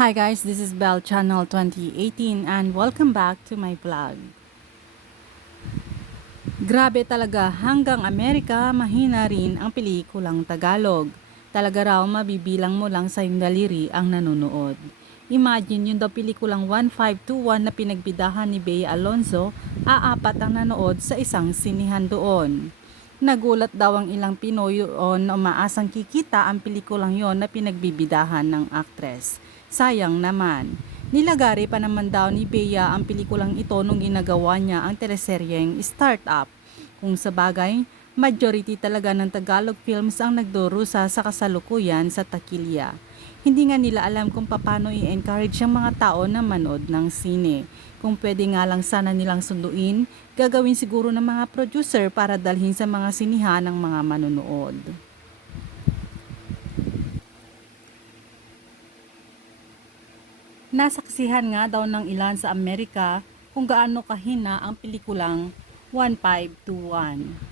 Hi guys, this is Bell Channel 2018 and welcome back to my vlog. Grabe talaga hanggang Amerika mahina rin ang pelikulang Tagalog. Talaga raw mabibilang mo lang sa iyong daliri ang nanonood. Imagine yung daw pelikulang 1521 na pinagbidahan ni Bea Alonzo, aapat ang nanood sa isang sinihan doon. Nagulat daw ang ilang Pinoy on na umaasang kikita ang pelikulang yon na pinagbibidahan ng aktres. Sayang naman. Nilagari pa naman daw ni Bea ang pelikulang ito nung ginagawa niya ang teleseryeng Startup. Kung sa bagay, majority talaga ng Tagalog films ang nagdurusa sa kasalukuyan sa takilya. Hindi nga nila alam kung paano i-encourage ang mga tao na manood ng sine. Kung pwede nga lang sana nilang sunduin, gagawin siguro ng mga producer para dalhin sa mga sinihan ng mga manonood. Nasaksihan nga daw ng ilan sa Amerika kung gaano kahina ang pelikulang 1521.